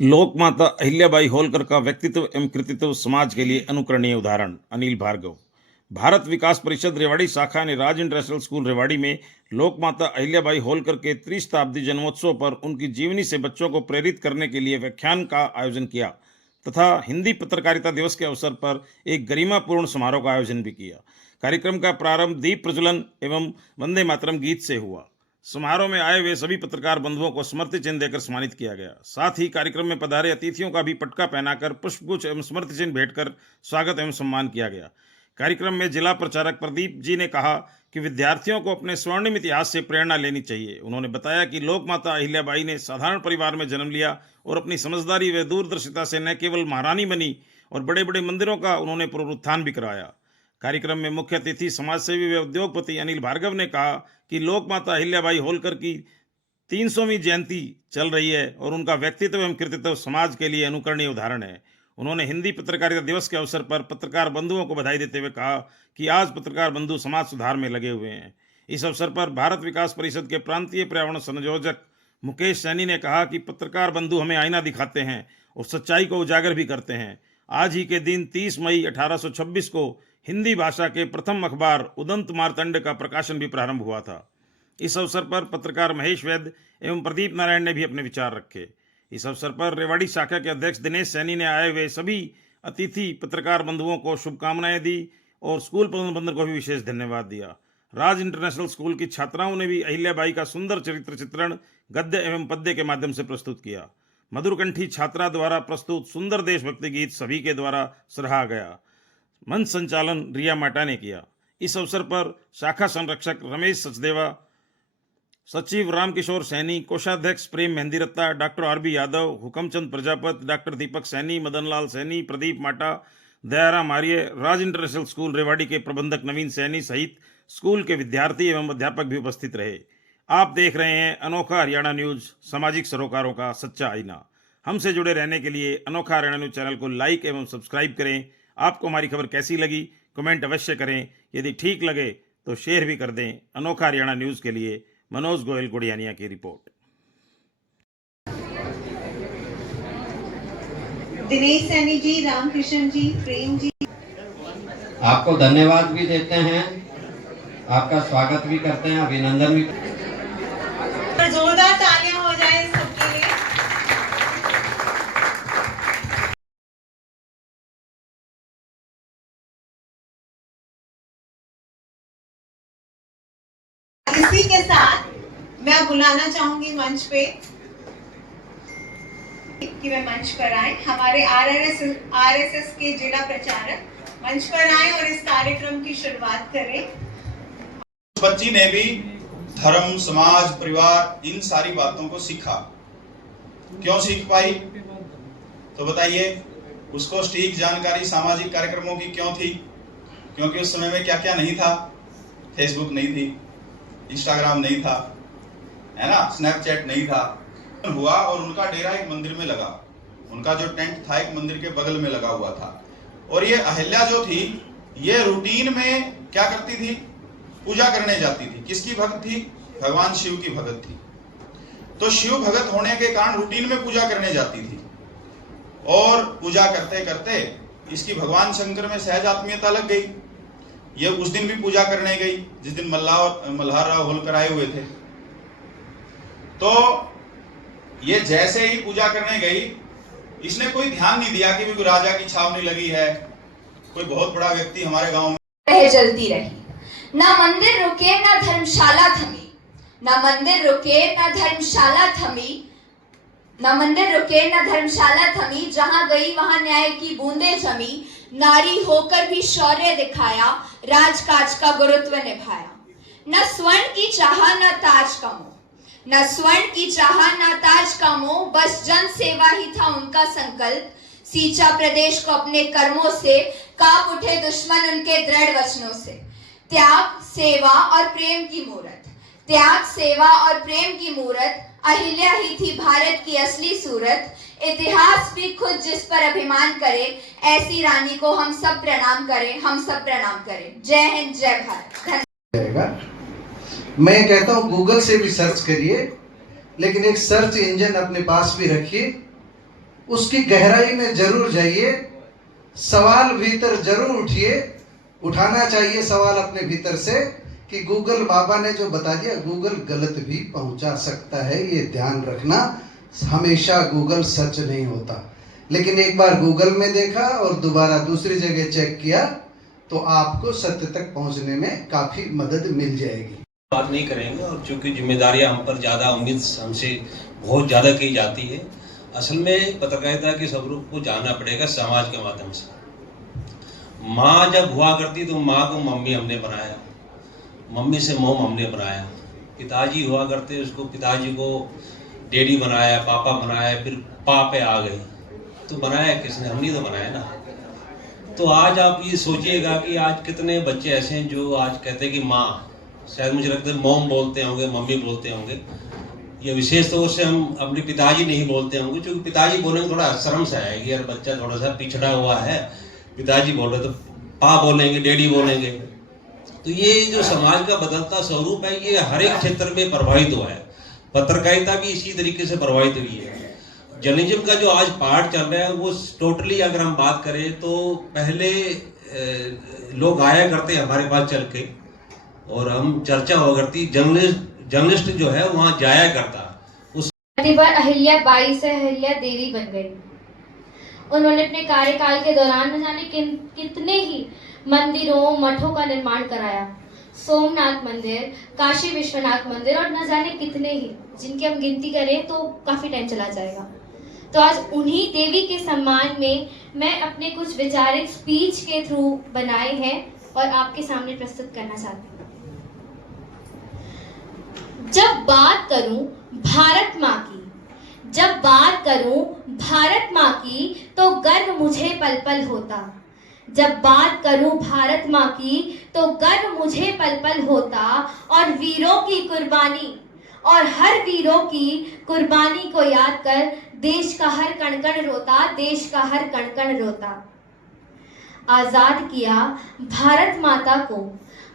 लोकमाता अहिल्याबाई होलकर का व्यक्तित्व एवं कृतित्व समाज के लिए अनुकरणीय उदाहरण। अनिल भार्गव। भारत विकास परिषद रेवाड़ी शाखा ने राज इंटरनेशनल स्कूल रेवाड़ी में लोकमाता अहिल्याबाई होलकर के त्रिशताब्दी जन्मोत्सव पर उनकी जीवनी से बच्चों को प्रेरित करने के लिए व्याख्यान का आयोजन किया तथा हिंदी पत्रकारिता दिवस के अवसर पर एक गरिमापूर्ण समारोह का आयोजन भी किया। कार्यक्रम का प्रारंभ दीप प्रज्वलन एवं वंदे मातरम गीत से हुआ। समारोह में आए हुए सभी पत्रकार बंधुओं को स्मृति चिन्ह देकर सम्मानित किया गया। साथ ही कार्यक्रम में पधारे अतिथियों का भी पटका पहनाकर पुष्पगुच्छ एवं स्मृति चिन्ह भेंटकर स्वागत एवं सम्मान किया गया। कार्यक्रम में जिला प्रचारक प्रदीप जी ने कहा कि विद्यार्थियों को अपने स्वर्णिम इतिहास से प्रेरणा लेनी चाहिए। उन्होंने बताया कि लोकमाता अहिल्याबाई ने साधारण परिवार में जन्म लिया और अपनी समझदारी व दूरदर्शिता से न केवल महारानी बनी और बड़े बड़े मंदिरों का उन्होंने पुनरुत्थान भी कराया। कार्यक्रम में मुख्य अतिथि समाजसेवी व उद्योगपति अनिल भार्गव ने कहा कि लोकमाता अहिल्याबाई होलकर की 300वीं जयंती चल रही है और उनका व्यक्तित्व एवं कृतित्व समाज के लिए अनुकरणीय उदाहरण है। उन्होंने हिंदी पत्रकारिता दिवस के अवसर पर पत्रकार बंधुओं को बधाई देते हुए कहा कि आज पत्रकार बंधु समाज सुधार में लगे हुए हैं। इस अवसर पर भारत विकास परिषद के प्रांतीय पर्यावरण संयोजक मुकेश सैनी ने कहा कि पत्रकार बंधु हमें आईना दिखाते हैं और सच्चाई को उजागर भी करते हैं। आज ही के दिन 30 मई 1826 को हिंदी भाषा के प्रथम अखबार उदंत मार्तंड का प्रकाशन भी प्रारंभ हुआ था। इस अवसर पर पत्रकार महेश वैद्य एवं प्रदीप नारायण ने भी अपने विचार रखे। इस अवसर पर रेवाड़ी शाखा के अध्यक्ष दिनेश सैनी ने आए हुए सभी अतिथि पत्रकार बंधुओं को शुभकामनाएं दी और स्कूल प्रबंधन को भी विशेष धन्यवाद दिया। राज इंटरनेशनल स्कूल की छात्राओं ने भी अहिल्याबाई का सुंदर चरित्र चित्रण गद्य एवं पद्य के माध्यम से प्रस्तुत किया। मधुरकंठी छात्रा द्वारा प्रस्तुत सुंदर देशभक्ति गीत सभी के द्वारा सराहा गया। मंच संचालन रिया माटा ने किया। इस अवसर पर शाखा संरक्षक रमेश सचदेवा, सचिव रामकिशोर सैनी, कोषाध्यक्ष Prem Mehndiratta, doctor R B Yadav, Hukamchand Prajapat, doctor Deepak Saini, Madanlal Saini, Pradeep Mata, Dayaram Arya, Raj international school Rewari के प्रबंधक नवीन सैनी सहित स्कूल के विद्यार्थी एवं अध्यापक भी उपस्थित रहे। आप देख रहे हैं अनोखा हरियाणा न्यूज, सामाजिक सरोकारों का सच्चा आईना। हमसे जुड़े रहने के लिए अनोखा हरियाणा न्यूज चैनल को लाइक एवं सब्सक्राइब करें। आपको हमारी खबर कैसी लगी कमेंट अवश्य करें। यदि ठीक लगे तो शेयर भी कर दें। अनोखा हरियाणा न्यूज़ के लिए मनोज गोयल गुड़ियानिया की रिपोर्ट। दिनेश सैनी जी, रामकृष्ण जी, प्रेम जी, आपको धन्यवाद भी देते हैं, आपका स्वागत भी करते हैं, अभिनंदन भी। जोरदार तालियां हो जाए सबके लिए। इसी के साथ मैं बुलाना चाहूंगी मंच पे कि वे मंच पर आए। हमारे आरएसएस के जिला प्रचारक मंच पर आए और इस कार्यक्रम की शुरुआत करें। बच्ची ने भी धर्म, समाज, परिवार, इन सारी बातों को सीखा। क्यों सीख पाई तो बताइए। उसको सटीक जानकारी सामाजिक कार्यक्रमों की क्यों थी? क्योंकि उस समय में क्या क्या नहीं था। फेसबुक नहीं थी, इंस्टाग्राम नहीं था, है ना, स्नैपचैट नहीं था। हुआ और उनका डेरा एक मंदिर में लगा। उनका जो टेंट था एक मंदिर के बगल में लगा हुआ था। और ये अहिल्या जो थी ये रूटीन में क्या करती थी? पूजा करने जाती थी। किसकी भक्त थी? भगवान शिव की भक्त थी। तो शिव भगत होने के कारण रूटीन में पूजा करने जाती थी। और पूजा करते करते इसकी भगवान शंकर में सहज आत्मीयता लग गई। ये उस दिन भी पूजा करने गई जिस दिन मल्हार राव होलकर आए हुए थे। तो ये जैसे ही पूजा करने गई, इसने कोई ध्यान नहीं दिया कि भी राजा की छावनी लगी है, कोई बहुत बड़ा व्यक्ति हमारे गांव में जलती रही। ना मंदिर रुके ना धर्मशाला थमी, ना मंदिर रुके ना धर्मशाला थमी, ना मंदिर रुके ना धर्मशाला थमी। जहां गई वहां न्याय की बूंदें जमी। नारी होकर भी शौर्य दिखाया, राजकाज का गुरुत्व निभाया। न स्वर्ण की चाह न ताज का मोह, न स्वर्ण की चाह न ताज का मोह, बस जन सेवा ही था उनका संकल्प। सींचा प्रदेश को अपने कर्मों से, कांप उठे दुश्मन उनके दृढ़ वचनों से। त्याग, सेवा और प्रेम की मूरत, त्याग, सेवा और प्रेम की मूरत। अहिल्या ही थी भारत की असली सूरत। इतिहास भी खुद जिस पर अभिमान करे, ऐसी रानी को हम सब प्रणाम करें, हम सब प्रणाम करें। जय हिंद, जय भारत। मैं कहता हूँ गूगल से भी सर्च करिए, लेकिन एक सर्च इंजन अपने पास भी रखिए उसकी गहराई में जरूर जाइए, सवाल भीतर जरूर उठाना चाहिए सवाल अपने भीतर से कि गूगल बाबा ने जो बता दिया, गूगल गलत भी पहुंचा सकता है, ये ध्यान रखना। हमेशा गूगल सच नहीं होता, लेकिन एक बार गूगल में देखा और दोबारा दूसरी जगह चेक किया तो आपको सत्य तक पहुंचने में काफी मदद मिल जाएगी। बात नहीं करेंगे, और चूंकि जिम्मेदारियां हम पर ज़्यादा उम्मीद हमसे बहुत ज़्यादा की जाती है। असल में पत्रकारिता के स्वरूप को जानना पड़ेगा समाज के माध्यम से। माँ जब हुआ करती तो माँ को मम्मी हमने बनाया, मम्मी से मोम हमने बनाया। पिताजी हुआ करते उसको पिताजी को डैडी बनाया, पापा बनाया, फिर पापे आ गए तो बनाया किसने? हमने तो बनाया ना। तो आज आप ये सोचिएगा कि आज कितने बच्चे ऐसे हैं जो आज कहते हैं कि माँ, शायद मुझे लगता है मोम बोलते होंगे, मम्मी बोलते होंगे, या विशेष तौर से हम अपने पिताजी नहीं बोलते होंगे, क्योंकि पिताजी बोलेंगे थोड़ा शर्म से आएगी, यार बच्चा थोड़ा सा पिछड़ा हुआ है, पिताजी बोल रहे तो पा बोलेंगे, डैडी बोलेंगे। तो ये जो समाज का बदलता स्वरूप है, ये हर एक क्षेत्र में प्रभावित हुआ है। पत्रकारिता भी इसी तरीके से प्रभावित हुई है। जर्नलिज्म का जो आज पार्ट चल रहा है वो टोटली अगर हम बात करें तो पहले लोग आया करते हमारे पास चल के और हम चर्चा हुआ करती, जर्नलिस्ट जो है वहाँ जाया करता। उस बार अहिल्या बाई से अहिल्या देवी बन गई। उन्होंने अपने कार्यकाल के दौरान न जाने कितने ही मंदिरों मठों का निर्माण कराया। सोमनाथ मंदिर, काशी विश्वनाथ मंदिर और न जाने कितने ही, जिनकी हम गिनती करें तो काफी टाइम चला जाएगा। तो आज उन्हीं देवी के सम्मान में मैं अपने कुछ विचार एक स्पीच के थ्रू बनाए हैं और आपके सामने प्रस्तुत करना चाहती हूँ। जब बात करूं भारत माँ की, जब बात करूं भारत माँ की तो गर्व मुझे पल पल होता। जब बात करूं भारत माँ की तो गर्व मुझे पल पल होता। और वीरों की कुर्बानी, और हर वीरों की कुर्बानी को याद कर देश का हर कण कण रोता, देश का हर कण कण रोता। आजाद किया भारत माता को,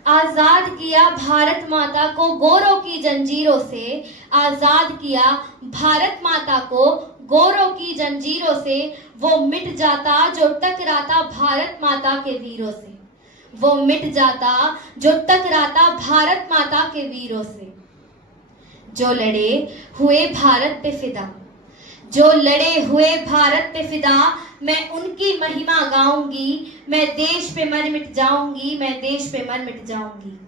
आजाद किया भारत माता को गोरों की जंजीरों से, आजाद किया भारत माता को गोरों की जंजीरों से। वो मिट जाता जो टकराता भारत माता के वीरों से, वो मिट जाता जो टकराता भारत माता के वीरों से। जो लड़े हुए भारत पे फिदा, जो लड़े हुए भारत पे फिदा, मैं उनकी महिमा गाऊंगी। मैं देश पे मर मिट जाऊंगी, मैं देश पे मर मिट जाऊंगी,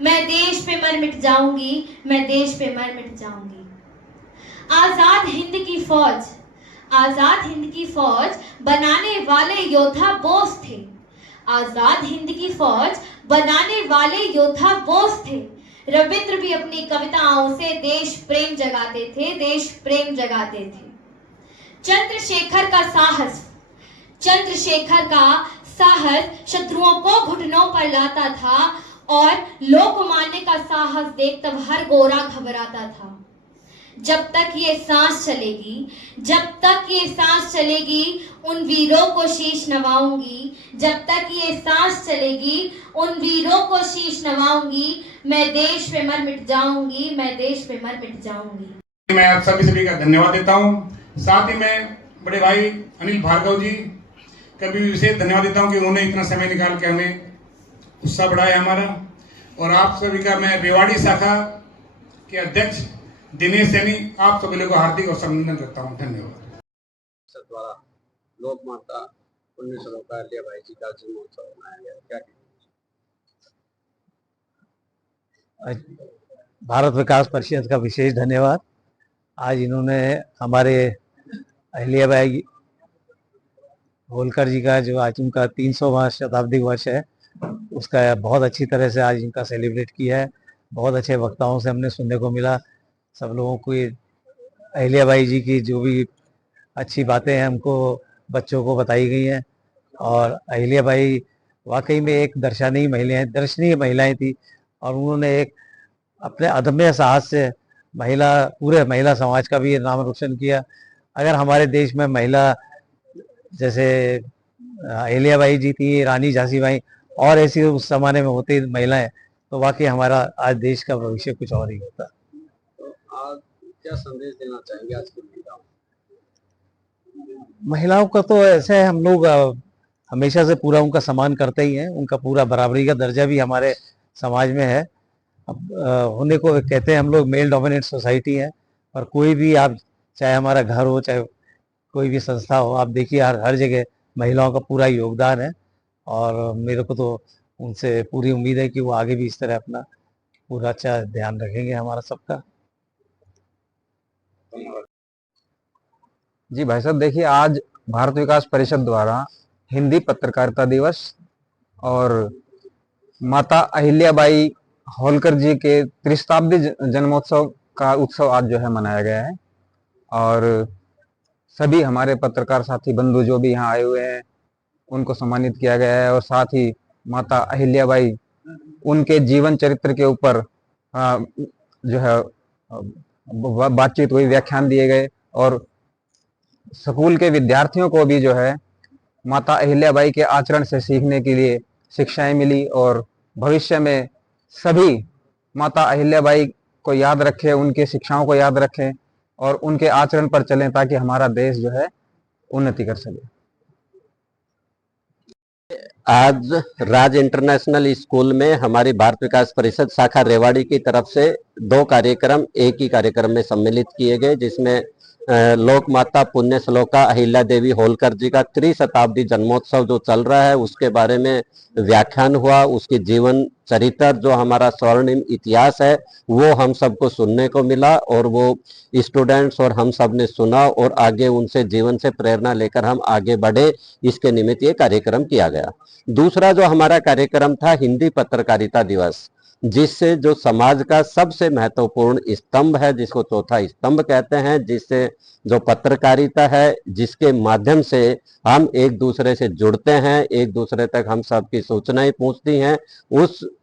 मैं देश पे मर मिट जाऊंगी, मैं देश पे मर मिट जाऊंगी। आजाद हिंद की फौज, आजाद हिंद की फौज बनाने वाले योद्धा बोस थे। आजाद हिंद की फौज बनाने वाले योद्धा बोस थे। रविंद्र भी अपनी कविताओं से देश प्रेम जगाते थे, देश प्रेम जगाते थे। चंद्रशेखर का साहस, चंद्रशेखर का साहस शत्रुओं को घुटनों पर लाता था और लोकमान्य का साहस देख तब हर गोरा घबराता था। जब तक ये सांस चलेगी, जब तक ये सांस चलेगी, उन वीरों को शीश नवाऊंगी। जब तक ये सांस चलेगी, उन वीरों को शीश नवाऊंगी। मैं देश पे मर मिट जाऊंगी, मैं देश पे मर मिट जाऊंगी। मैं आप सभी का धन्यवाद देता हूं। साथ ही मैं बड़े भाई अनिल भार्गव जी का भी विशेष धन्यवाद देता हूं कि उन्होंने इतना समय निकाल के हमें उत्साह बढ़ाया हमारा। और आप सभी का मैं रेवाड़ी शाखा के अध्यक्ष दिनेश सैनी, आप सभी लोगों को हार्दिक और अभिनंदन करता हूँ। धन्यवाद। द्वारा लोक माता 19 का अहिल्याबाई जी का जन्मोत्सव मनाया गया, क्या भारत विकास परिषद का विशेष धन्यवाद। आज इन्होंने हमारे अहिल्याबाई होलकर जी का जो आज उनका 300वां शताब्दी वर्ष है, उसका बहुत अच्छी तरह से आज इनका सेलिब्रेट किया है। बहुत अच्छे वक्ताओं से हमने सुनने को मिला। सब लोगों को अहिल्याबाई जी की जो भी अच्छी बातें हैं हमको बच्चों को बताई गई हैं। और अहिल्याबाई वाकई में एक दर्शनीय महिलाएं थी और उन्होंने एक अपने अदम्य साहस से पूरे महिला समाज का भी नाम रोशन किया। अगर हमारे देश में महिला जैसे अहिल्याबाई जी थी, रानी झांसीबाई और ऐसी उस जमाने में होती महिलाएं, तो वाकई हमारा आज देश का भविष्य कुछ और ही होता। तो आज क्या संदेश देना चाहेंगे आज की महिलाओं? महिलाओं का तो ऐसे है, हम लोग हमेशा से पूरा उनका सम्मान करते ही हैं। उनका पूरा बराबरी का दर्जा भी हमारे समाज में है। अब होने को कहते हैं हम लोग मेल डोमिनेट सोसाइटी है, पर कोई भी आप, चाहे हमारा घर हो चाहे कोई भी संस्था हो, आप देखिए हर जगह महिलाओं का पूरा योगदान है। और मेरे को तो उनसे पूरी उम्मीद है कि वो आगे भी इस तरह अपना पूरा अच्छा ध्यान रखेंगे हमारा सबका। जी भाई साहब, देखिए आज भारत विकास परिषद द्वारा हिंदी पत्रकारिता दिवस और माता अहिल्याबाई होलकर जी के त्रिशताब्दी जन्मोत्सव का उत्सव आज जो है मनाया गया है। और सभी हमारे पत्रकार साथी बंधु जो भी यहाँ आए हुए हैं उनको सम्मानित किया गया है। और साथ ही माता अहिल्याबाई उनके जीवन चरित्र के ऊपर जो है बातचीत हुई, व्याख्यान दिए गए। और स्कूल के विद्यार्थियों को भी जो है माता अहिल्याबाई के आचरण से सीखने के लिए शिक्षाएं मिली। और भविष्य में सभी माता अहिल्याबाई को याद रखें, उनके शिक्षाओं को याद रखें और उनके आचरण पर चलें ताकि हमारा देश जो है उन्नति कर सके। आज राज इंटरनेशनल स्कूल में हमारी भारत विकास परिषद शाखा रेवाड़ी की तरफ से 2 कार्यक्रम एक ही कार्यक्रम में सम्मिलित किए गए, जिसमें लोक माता पुण्य श्लोका अहिल्या देवी होलकर जी का त्रिशताब्दी जन्मोत्सव जो चल रहा है उसके बारे में व्याख्यान हुआ। उसके जीवन चरित्र जो हमारा स्वर्णिम इतिहास है वो हम सबको सुनने को मिला और वो स्टूडेंट्स और हम सब ने सुना और आगे उनसे जीवन से प्रेरणा लेकर हम आगे बढ़े, इसके निमित्त ये कार्यक्रम किया गया। दूसरा जो हमारा कार्यक्रम था हिंदी पत्रकारिता दिवस, जिससे जो समाज का सबसे महत्वपूर्ण स्तंभ है, जिसको चौथा स्तंभ कहते हैं, जिससे जो पत्रकारिता है जिसके माध्यम से हम एक दूसरे से जुड़ते हैं, एक दूसरे तक हम सबकी सूचनाएं पहुंचती हैं,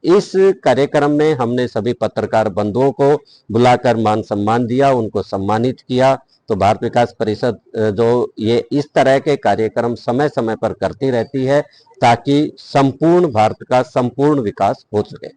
इस कार्यक्रम में हमने सभी पत्रकार बंधुओं को बुलाकर मान सम्मान दिया, उनको सम्मानित किया। तो भारत विकास परिषद जो ये इस तरह के कार्यक्रम समय समय पर करती रहती है ताकि संपूर्ण भारत का संपूर्ण विकास हो सके।